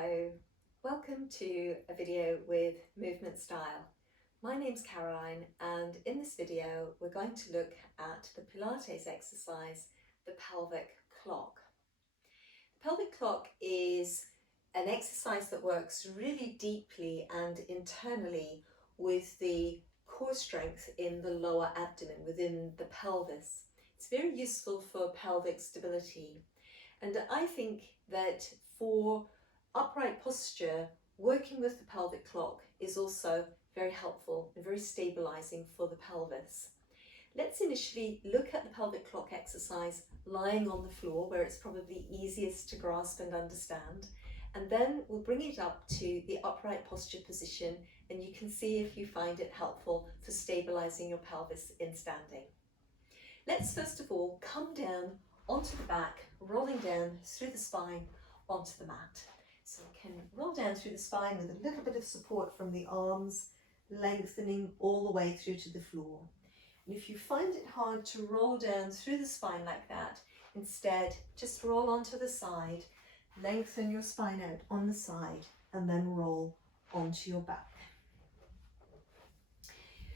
Hello, welcome to a video with Movement Style. My name's Caroline, and in this video we're going to look at the Pilates exercise, the pelvic clock. The pelvic clock is an exercise that works really deeply and internally with the core strength in the lower abdomen, within the pelvis. It's very useful for pelvic stability, and I think that for upright posture, working with the pelvic clock is also very helpful and very stabilizing for the pelvis. Let's initially look at the pelvic clock exercise lying on the floor, where it's probably easiest to grasp and understand, and then we'll bring it up to the upright posture position, and you can see if you find it helpful for stabilizing your pelvis in standing. Let's first of all come down onto the back, rolling down through the spine onto the mat. So we can roll down through the spine with a little bit of support from the arms, lengthening all the way through to the floor. And if you find it hard to roll down through the spine like that, instead just roll onto the side, lengthen your spine out on the side, and then roll onto your back.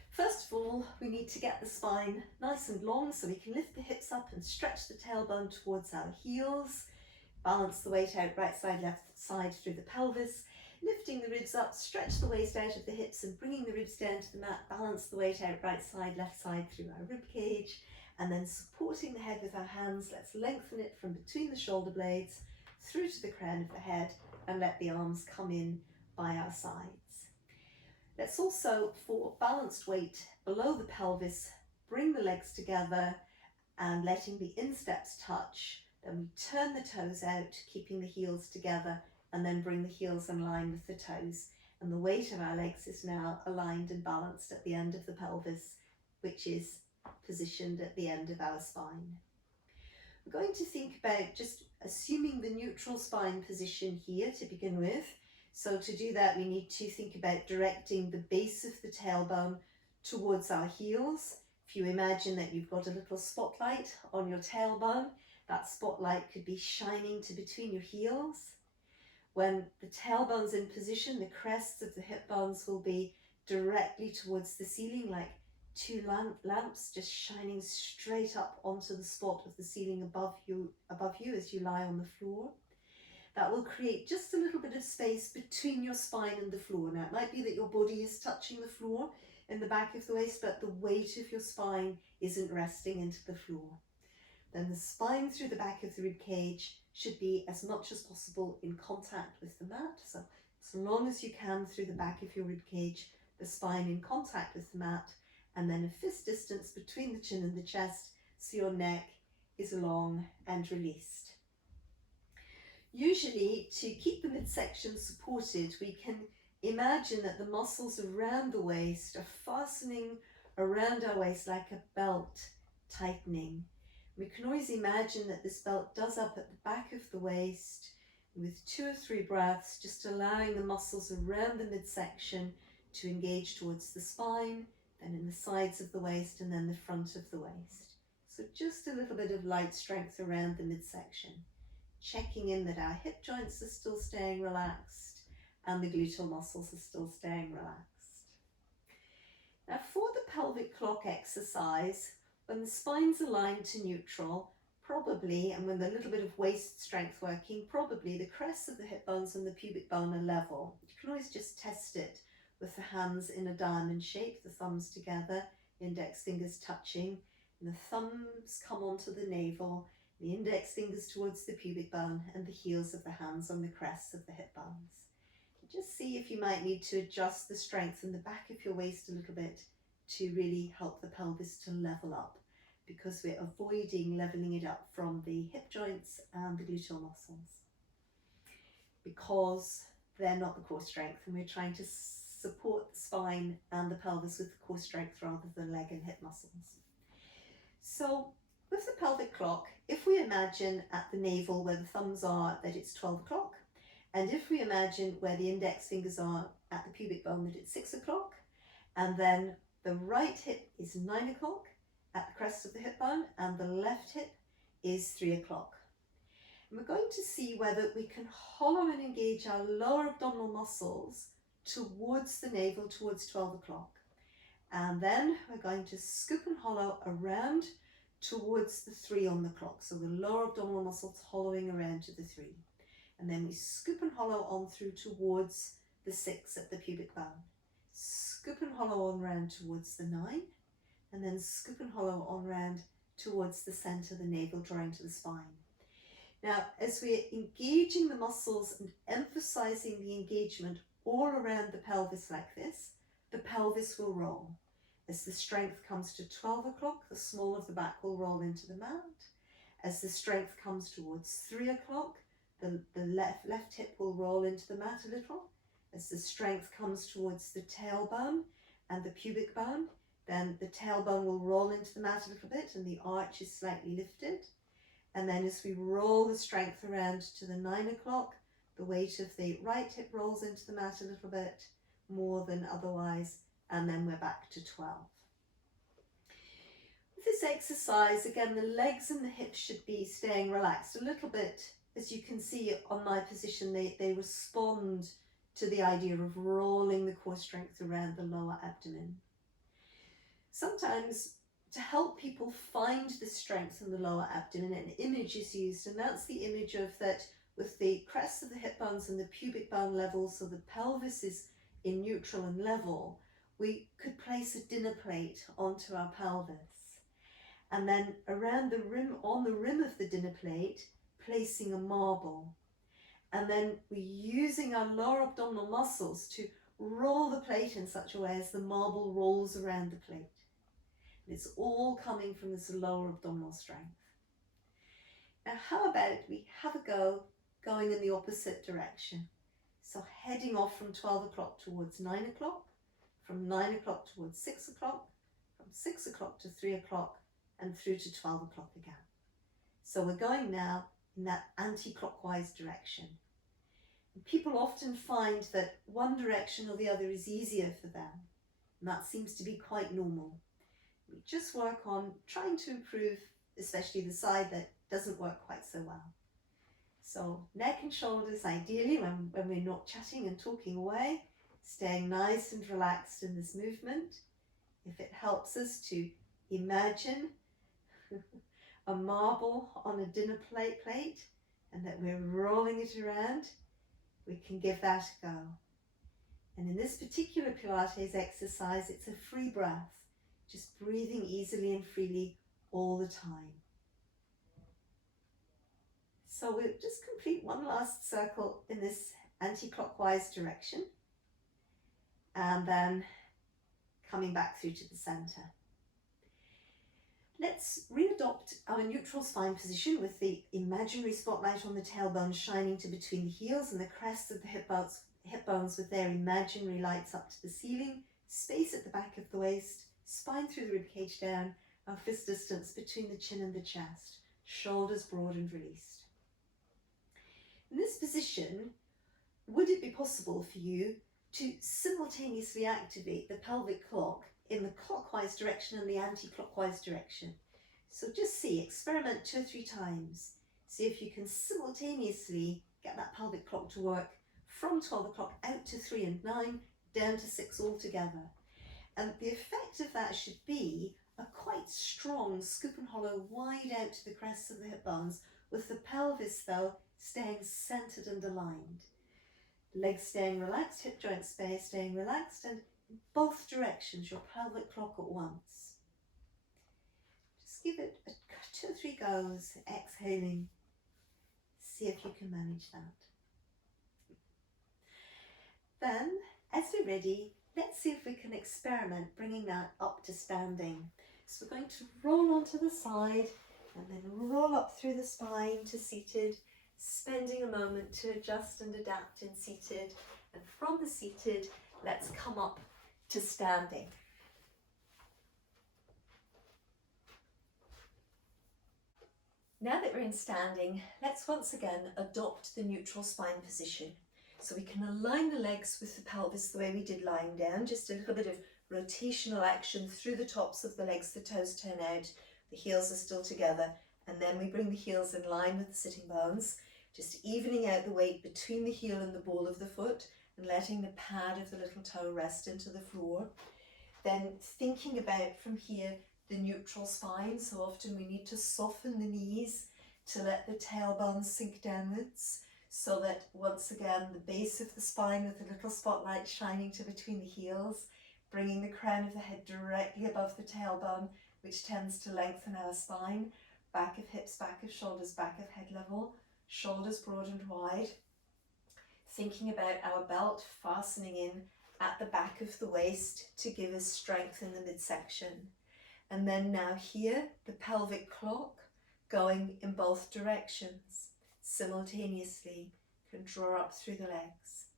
First of all, we need to get the spine nice and long so we can lift the hips up and stretch the tailbone towards our heels. Balance the weight out right side, left side through the pelvis, lifting the ribs up, stretch the waist out of the hips and bringing the ribs down to the mat. Balance the weight out right side, left side through our rib cage, and then supporting the head with our hands, let's lengthen it from between the shoulder blades through to the crown of the head and let the arms come in by our sides. Let's also, for balanced weight below the pelvis, bring the legs together and letting the insteps touch. Then we turn the toes out, keeping the heels together, and then bring the heels in line with the toes. And the weight of our legs is now aligned and balanced at the end of the pelvis, which is positioned at the end of our spine. We're going to think about just assuming the neutral spine position here to begin with. So to do that, we need to think about directing the base of the tailbone towards our heels. If you imagine that you've got a little spotlight on your tailbone, that spotlight could be shining to between your heels. When the tailbone's in position, the crests of the hip bones will be directly towards the ceiling, like two lamps just shining straight up onto the spot of the ceiling above you as you lie on the floor. That will create just a little bit of space between your spine and the floor. Now, it might be that your body is touching the floor in the back of the waist, but the weight of your spine isn't resting into the floor. Then the spine through the back of the rib cage should be as much as possible in contact with the mat. So as long as you can through the back of your rib cage, the spine in contact with the mat, and then a fist distance between the chin and the chest so your neck is long and released. Usually, to keep the midsection supported, we can imagine that the muscles around the waist are fastening around our waist like a belt, tightening. We can always imagine that this belt does up at the back of the waist, with 2 or 3 breaths, just allowing the muscles around the midsection to engage towards the spine, then in the sides of the waist, and then the front of the waist. So just a little bit of light strength around the midsection, checking in that our hip joints are still staying relaxed and the gluteal muscles are still staying relaxed. Now, for the pelvic clock exercise, when the spine's aligned to neutral, probably, and with a little bit of waist strength working, probably the crests of the hip bones and the pubic bone are level. You can always just test it with the hands in a diamond shape, the thumbs together, index fingers touching, and the thumbs come onto the navel, the index fingers towards the pubic bone, and the heels of the hands on the crests of the hip bones. Just see if you might need to adjust the strength in the back of your waist a little bit to really help the pelvis to level up, because we're avoiding leveling it up from the hip joints and the gluteal muscles, because they're not the core strength, and we're trying to support the spine and the pelvis with the core strength rather than leg and hip muscles. So with the pelvic clock, if we imagine at the navel where the thumbs are that it's 12 o'clock, and if we imagine where the index fingers are at the pubic bone that it's 6 o'clock, and then the right hip is 9 o'clock at the crest of the hip bone, and the left hip is 3 o'clock. And we're going to see whether we can hollow and engage our lower abdominal muscles towards the navel, towards 12 o'clock. And then we're going to scoop and hollow around towards the 3 on the clock. So the lower abdominal muscles hollowing around to the 3. And then we scoop and hollow on through towards the 6 at the pubic bone. Scoop and hollow on round towards the 9. And then scoop and hollow on round towards the centre, the navel, drawing to the spine. Now, as we're engaging the muscles and emphasising the engagement all around the pelvis like this, the pelvis will roll. As the strength comes to 12 o'clock, the small of the back will roll into the mat. As the strength comes towards 3 o'clock, the left hip will roll into the mat a little. As the strength comes towards the tailbone and the pubic bone, then the tailbone will roll into the mat a little bit and the arch is slightly lifted. And then as we roll the strength around to the 9 o'clock, the weight of the right hip rolls into the mat a little bit more than otherwise, and then we're back to 12. With this exercise, again, the legs and the hips should be staying relaxed a little bit. As you can see on my position, they respond to the idea of rolling the core strength around the lower abdomen. Sometimes, to help people find the strength in the lower abdomen, an image is used, and that's the image of that with the crests of the hip bones and the pubic bone level, so the pelvis is in neutral and level, we could place a dinner plate onto our pelvis. And then around the rim, on the rim of the dinner plate, placing a marble. And then we're using our lower abdominal muscles to roll the plate in such a way as the marble rolls around the plate. It's all coming from this lower abdominal strength. Now, how about we have a go going in the opposite direction? So heading off from 12 o'clock towards 9 o'clock, from 9 o'clock towards 6 o'clock, from 6 o'clock to 3 o'clock, and through to 12 o'clock again. So we're going now in that anti-clockwise direction. And people often find that one direction or the other is easier for them, and that seems to be quite normal. We just work on trying to improve, especially the side that doesn't work quite so well. So neck and shoulders, ideally, when we're not chatting and talking away, staying nice and relaxed in this movement. If it helps us to imagine a marble on a dinner plate and that we're rolling it around, we can give that a go. And in this particular Pilates exercise, it's a free breath, just breathing easily and freely all the time. So we'll just complete one last circle in this anti-clockwise direction, and then coming back through to the center. Let's readopt our neutral spine position with the imaginary spotlight on the tailbone shining to between the heels and the crests of the hip bones with their imaginary lights up to the ceiling, space at the back of the waist, spine through the ribcage down, our fist distance between the chin and the chest, shoulders broad and released. In this position, would it be possible for you to simultaneously activate the pelvic clock in the clockwise direction and the anti-clockwise direction? So just experiment 2 or 3 times. See if you can simultaneously get that pelvic clock to work from 12 o'clock out to 3 and 9, down to 6 altogether. And the effect of that should be a quite strong scoop and hollow wide out to the crests of the hip bones, with the pelvis though staying centered and aligned. Legs staying relaxed, hip joint space staying relaxed, and in both directions your pelvic clock at once. Just give it 2 or 3 goes, exhaling. See if you can manage that. Then, as we're ready, let's see if we can experiment bringing that up to standing. So we're going to roll onto the side and then roll up through the spine to seated, spending a moment to adjust and adapt in seated. And from the seated, let's come up to standing. Now that we're in standing, let's once again adopt the neutral spine position. So we can align the legs with the pelvis the way we did lying down, just a little bit of rotational action through the tops of the legs, the toes turn out, the heels are still together, And then we bring the heels in line with the sitting bones, just evening out the weight between the heel and the ball of the foot and letting the pad of the little toe rest into the floor. Then thinking about from here the neutral spine. So often we need to soften the knees to let the tailbone sink downwards, so that once again the base of the spine with a little spotlight shining to between the heels, bringing the crown of the head directly above the tailbone, which tends to lengthen our spine. Back of hips, back of shoulders, back of head level, shoulders broad and wide. Thinking about our belt fastening in at the back of the waist to give us strength in the midsection. And then now here, the pelvic clock going in both directions simultaneously, can draw up through the legs.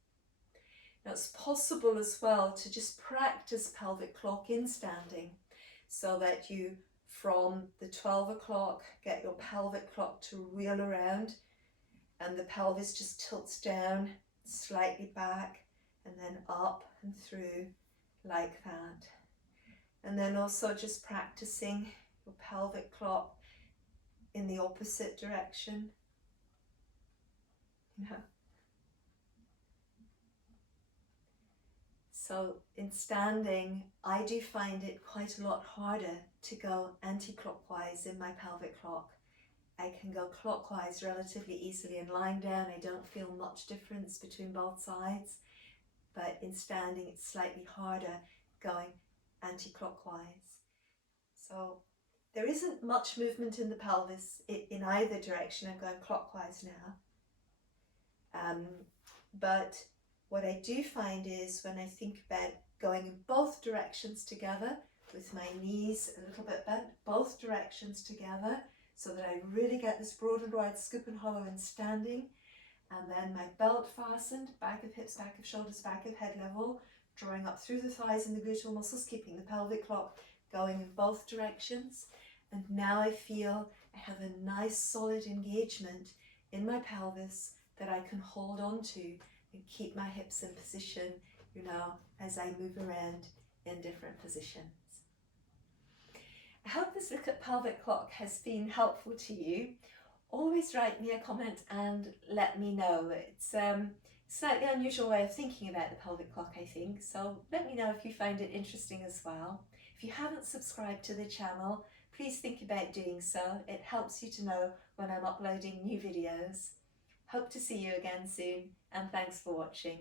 Now it's possible as well to just practice pelvic clock in standing, so that you from the 12 o'clock get your pelvic clock to wheel around and the pelvis just tilts down, slightly back and then up and through like that. And then also just practicing your pelvic clock in the opposite direction. Yeah. So in standing, I do find it quite a lot harder to go anti-clockwise in my pelvic clock. I can go clockwise relatively easily, and lying down I don't feel much difference between both sides, but in standing it's slightly harder going anti-clockwise. So there isn't much movement in the pelvis in either direction. I'm going clockwise now. But what I do find is when I think about going in both directions together, with my knees a little bit bent, both directions together, so that I really get this broad and wide scoop and hollow in standing, and then my belt fastened, back of hips, back of shoulders, back of head level, drawing up through the thighs and the gluteal muscles, keeping the pelvic clock going in both directions. And now I feel I have a nice solid engagement in my pelvis that I can hold on to and keep my hips in position, as I move around in different positions. I hope this look at pelvic clock has been helpful to you. Always write me a comment and let me know. It's a slightly unusual way of thinking about the pelvic clock, I think, so let me know if you find it interesting as well. If you haven't subscribed to the channel, please think about doing so. It helps you to know when I'm uploading new videos. Hope to see you again soon, and thanks for watching.